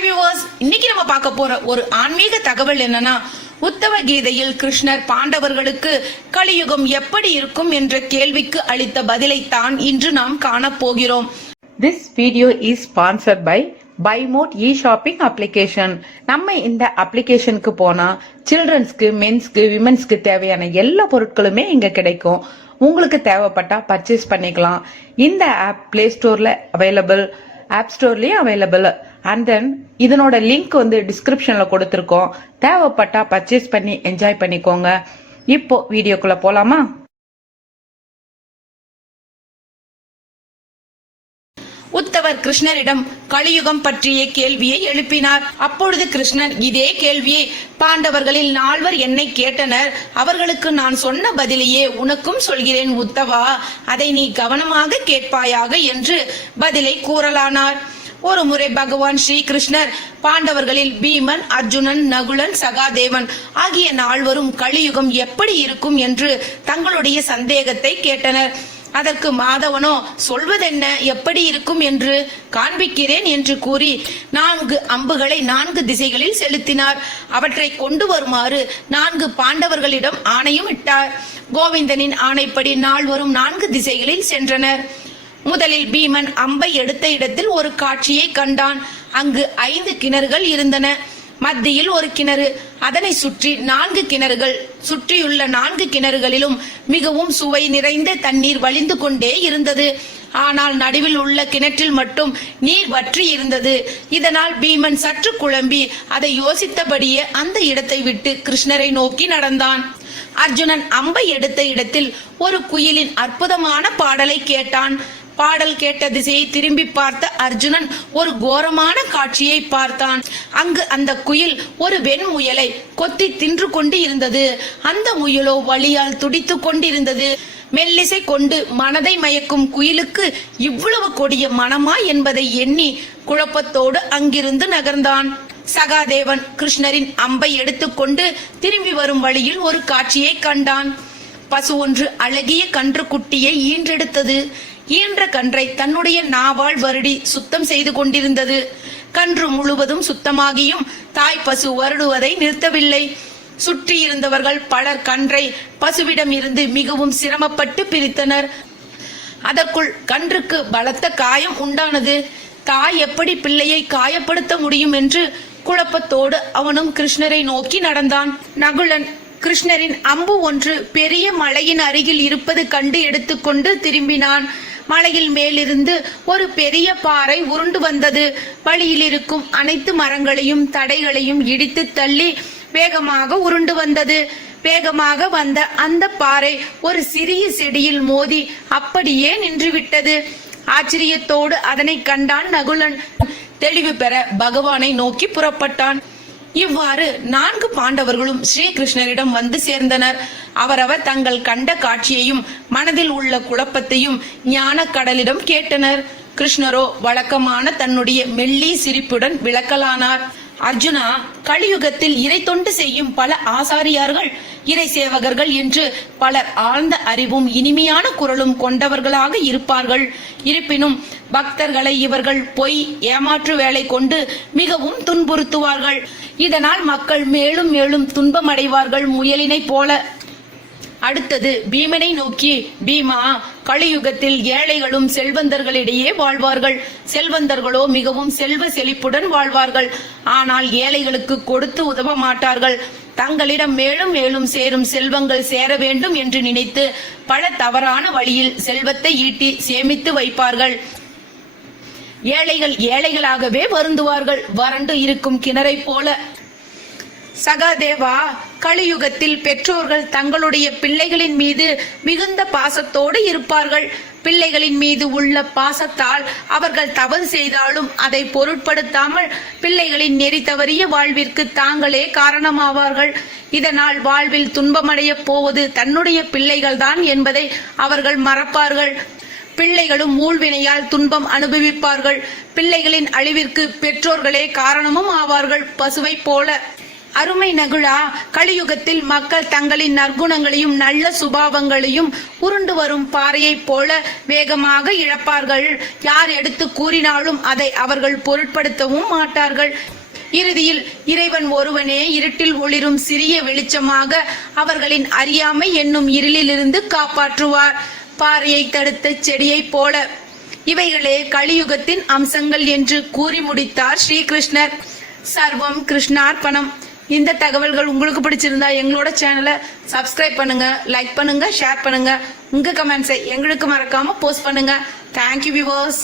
Hi viewers இன்னைக்கு நம்ம பார்க்க போற ஒரு ஆன்மீக தகவல் என்னன்னா உத்தவ கீதையில் கிருஷ்ணர் பாண்டவர்களுக்கு கலியுகம் எப்படி இருக்கும் என்ற கேள்விக்கு அளித்த பதிலை தான் இன்று நாம் காணப் போகிறோம். Video is is by by பைமோட் e shopping application நம்ம இந்த அப்ளிகேஷனுக்கு போனா சில்ட்ரன்ஸ்க்கு மென்ஸ்க்கு விமென்ஸ்க்கு தேவையான எல்லா பொருட்களுமே இங்க கிடைக்கும். உங்களுக்கு தேவைப்பட்டா பர்ச்சேஸ் பண்ணிக்கலாம். இந்த ஆப் பிளே ஸ்டோர்ல அவைலபிள் ஆப் ஸ்டோர்லயும் அவைலபிள் அண்ட் தென் இதனோட லிங்க் வந்து டிஸ்கிரிப்ஷன்ல கொடுத்துருக்கோம். தேவைப்பட்டா பர்ச்சேஸ் பண்ணி என்ஜாய் பண்ணிக்கோங்க. இப்போ வீடியோக்குள்ள போலாமா? உத்தவர் கிருஷ்ணரிடம் கலியுகம் பற்றிய கேள்வியை எழுப்பினார். அப்பொழுது கிருஷ்ணர் இதே கேள்வியை பாண்டவர்களில் நால்வர் என்னை கேட்டனர். அவர்களுக்கு நான் சொன்ன பதிலையே உனக்கும் சொல்கிறேன் உத்தவா. அதை நீ கவனமாக கேட்பாயாக என்று பதிலை கூறலானார். ஒரு முறை பகவான் ஸ்ரீ கிருஷ்ணர் பாண்டவர்களில் பீமன் அர்ஜுனன் நகுலன் சகாதேவன் ஆகிய நால்வரும் கலியுகம் எப்படி இருக்கும் என்று தங்களுடைய சந்தேகத்தை கேட்டனர். அதற்கு மாதவனோ சொல்வதென்ன எப்படி இருக்கும் என்று காண்பிக்கிறேன் என்று கூறி நான்கு அம்புகளை நான்கு திசைகளில் செலுத்தினார். அவற்றை கொண்டு வருமாறு நான்கு பாண்டவர்களிடம் ஆணையும் இட்டார். கோவிந்தனின் ஆணைப்படி நால்வரும் நான்கு திசைகளில் சென்றனர். முதலில் பீமன் அம்பை எடுத்த இடத்தில் ஒரு காட்சியை கண்டான். அங்கு ஐந்து கிணறுகள் இருந்தன. மத்தியில் ஒரு கிணறு அதனை சுற்றி நான்கு கிணறுகள். சுற்றியுள்ள நான்கு கிணறுகளிலும் மிகவும் சுவை நிறைந்த தண்ணீர் வழிந்து கொண்டே இருந்தது. ஆனால் நடுவில் உள்ள கிணற்றில் மட்டும் நீர் வற்றி இருந்தது. இதனால் பீமன் சற்று குழம்பி அதை யோசித்தபடியே அந்த இடத்தை விட்டு கிருஷ்ணரை நோக்கி நடந்தான். அர்ஜுனன் அம்பை எடுத்த இடத்தில் ஒரு குயிலின் அற்புதமான பாடலை கேட்டான். பாடல் கேட்ட திசையை திரும்பி பார்த்த அர்ஜுனன் ஒரு கோரமான காட்சியை பார்த்தான். அங்கு அந்த குயில் ஒரு வெண் முயலை கொத்தி தின்று கொண்டு இருந்தது. அந்த முயலோ வழியால் துடித்து கொண்டிருந்தது. மெல்லிசை கொண்டு மனதை மயக்கும் குயிலுக்கு இவ்வளவு கொடிய மனமா என்பதை எண்ணி குழப்பத்தோடு அங்கிருந்து நகர்ந்தான். சகாதேவன் கிருஷ்ணரின் அம்பை எடுத்துக்கொண்டு திரும்பி வரும் வழியில் ஒரு காட்சியை கண்டான். பசு ஒன்று அழகிய கன்று குட்டியை ஈன்றெடுத்தது. ஈன்ற கன்றை தன்னுடைய நாவால் வருடி சுத்தம் செய்து கொண்டிருந்தது. கன்று முழுவதும் சுத்தமாகியும் தாய் பசு வருடுவதை நிறுத்தவில்லை. சுற்றி இருந்தவர்கள் பலர் கன்றை பசுவிடம் இருந்து மிகவும் சிரமப்பட்டு பிரித்தனர். அதற்குள் கன்றுக்கு பலத்த காயம் உண்டானது. தாய் எப்படி பிள்ளையை காயப்படுத்த முடியும் என்று குழப்பத்தோடு அவனும் கிருஷ்ணரை நோக்கி நடந்தான். நகுலன் கிருஷ்ணரின் அம்பு ஒன்று பெரிய மலையின் அருகில் இருப்பது கண்டு எடுத்துக்கொண்டு திரும்பினான். மலையில் மேலிருந்து ஒரு பெரிய பாறை உருண்டு வந்தது. வழியில் இருக்கும் அனைத்து மரங்களையும் தடைகளையும் இடித்து தள்ளி வேகமாக உருண்டு வந்தது. வேகமாக வந்த அந்த பாறை ஒரு சிறிய செடியில் மோதி அப்படியே நின்றுவிட்டது. ஆச்சரியத்தோடு அதனை கண்டான் நகுலன். தெளிவு பெற பகவானை நோக்கி புறப்பட்டான். இவ்வாறு நான்கு பாண்டவர்களும் ஸ்ரீகிருஷ்ணரிடம் வந்து சேர்ந்தனர். அவரவர் தங்கள் கண்ட காட்சியையும் மனதில் உள்ள குழப்பத்தையும் ஞான கடலிடம் கேட்டனர். கிருஷ்ணரோ வழக்கமான தன்னுடைய மெல்லி சிரிப்புடன் விளக்கலானார். அர்ஜுனா கலியுகத்தில் இறை தொண்டு செய்யும் பல ஆசாரியார்கள் இறை சேவகர்கள் என்று பலர் ஆழ்ந்த அறிவும் இனிமையான குரலும் கொண்டவர்களாக இருப்பார்கள். இருப்பினும் பக்தர்களை இவர்கள் பொய் ஏமாற்று வேலை கொண்டு மிகவும் துன்புறுத்துவார்கள். இதனால் மக்கள் மேலும் மேலும் துன்பமடைவார்கள் முயலினைப் போல. அடுத்தது பீமனை நோக்கி பீமா கலியுகத்தில் ஏழைகளும் செல்வந்தர்களிடையே வாழ்வார்கள். செல்வந்தர்களோ மிகவும் செல்வ செழிப்புடன் வாழ்வார்கள். ஆனால் ஏழைகளுக்கு கொடுத்து உதவ மாட்டார்கள். தங்களிடம் மேலும் மேலும் சேரும் செல்வங்கள் சேர வேண்டும் என்று நினைத்து பல தவறான வழியில் செல்வத்தை ஈட்டி சேமித்து வைப்பார்கள். ஏழைகள் ஏழைகளாகவே வருந்துவார்கள். வறண்டு இருக்கும் கிணறை போல. சகாதேவா கலியுகத்தில் பெற்றோர்கள் தங்களுடைய பிள்ளைகளின் மீது மிகுந்த பாசத்தோடு இருப்பார்கள். பிள்ளைகளின் மீது உள்ள பாசத்தால் அவர்கள் தவறு செய்தாலும் அதை பொருட்படுத்தாமல் பிள்ளைகளின் நெறி தவறிய வாழ்விற்கு தாங்களே காரணமாவார்கள். இதனால் வாழ்வில் துன்பமடைய போவது தன்னுடைய பிள்ளைகள்தான் என்பதை அவர்கள் மறப்பார்கள். பிள்ளைகளும் மூழ்வினையால் துன்பம் அனுபவிப்பார்கள். பிள்ளைகளின் அழிவிற்கு பெற்றோர்களே காரணமும் ஆவார்கள். பசுவை போல அருமை நகுழா கலியுகத்தில் மக்கள் தங்களின் நற்குணங்களையும் நல்ல சுபாவங்களையும் உருண்டு வரும் பாறையைப் போல வேகமாக இழப்பார்கள். யார் எடுத்து கூறினாலும் அதை அவர்கள் பொருட்படுத்தவும் மாட்டார்கள். இறுதியில் இறைவன் ஒருவனே இருட்டில் ஒளிரும் சிறிய வெளிச்சமாக அவர்களின் அறியாமை என்னும் இருளிலிருந்து காப்பாற்றுவார். பாறையை தடுத்த செடியைப் போல. இவைகளே கலியுகத்தின் அம்சங்கள் என்று கூறி முடித்தார் ஸ்ரீகிருஷ்ணர். சர்வம் கிருஷ்ணார்ப்பணம். இந்த தகவல்கள் உங்களுக்கு பிடிச்சிருந்தா எங்களோட சேனலை சப்ஸ்கிரைப் பண்ணுங்க லைக் பண்ணுங்க ஷேர் பண்ணுங்க. உங்க கமெண்ட்ஸை எங்களுக்கு மறக்காம போஸ்ட் பண்ணுங்க. Thank you viewers